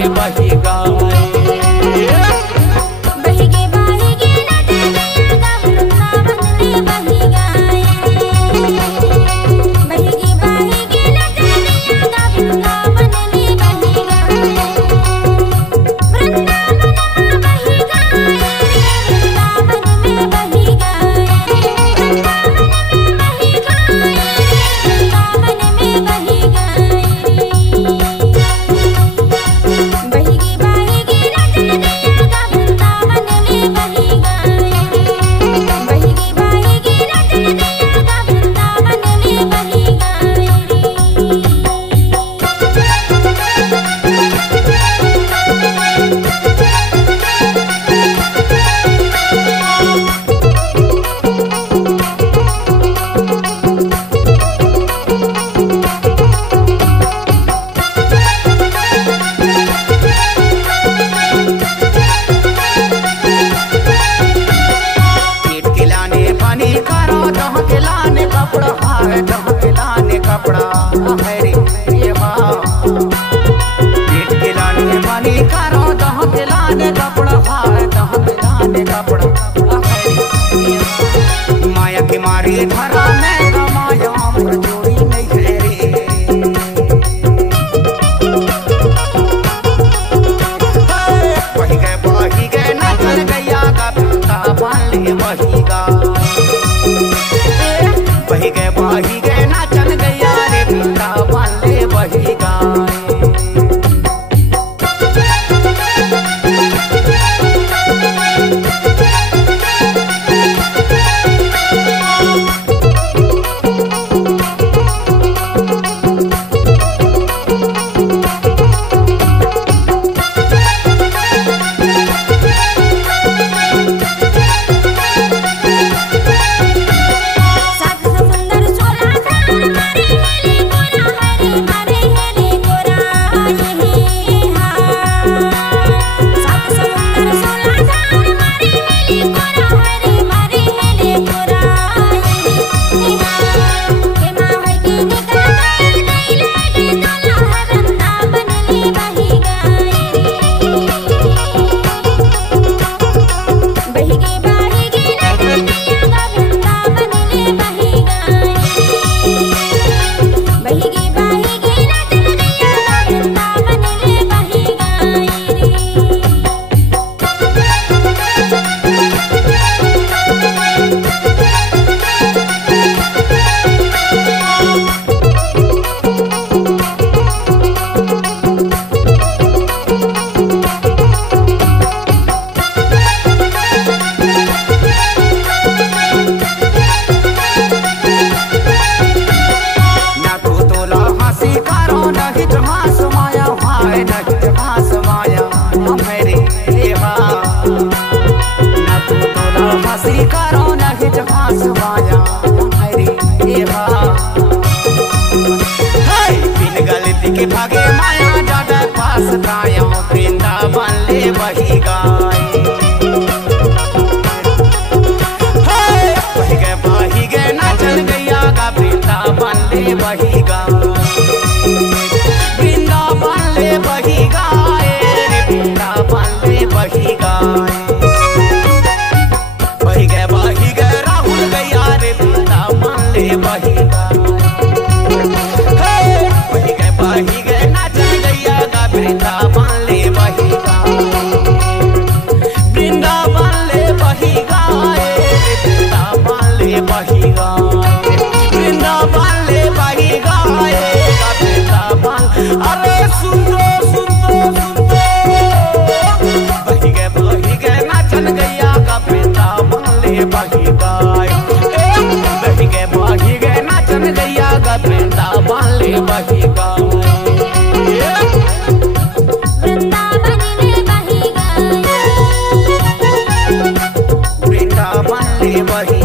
ले बही गाए। कपड़ा हरे पेट के लाने पानी करो दह के लाने कपड़ा दह के लाने कपड़ा हरे माया के मारी धरा में माया मोर जोड़ी नहीं घेरे। बही गए ना चल गया का पिता बाले बही गा बही गए ना चल गया रे पिता बाले बही गाए। के भागे माया जादा पास गाया वृंदावन ले बही गाए। बही गए ना चल गया का वृंदावन ले बही गाए। वृंदावन ले बही गाए वृंदावन ले बही गाए। बही गए राहुल गया रे वृंदावन ले बही गाए। बही गए ना चल गया गा वृंदावन ले बही गाए। वृंदावन ले बही गाए वृंदावन ले बही गाए। वृंदावन ले बही गाए गा वृंदावन। अरे सुनो सुनो सुनो बही गए ना चल गया गा वृंदावन ले बही गाए। बही गए ना चल गया गा वृंदावन ले बही गाए। वृंदावन ले बही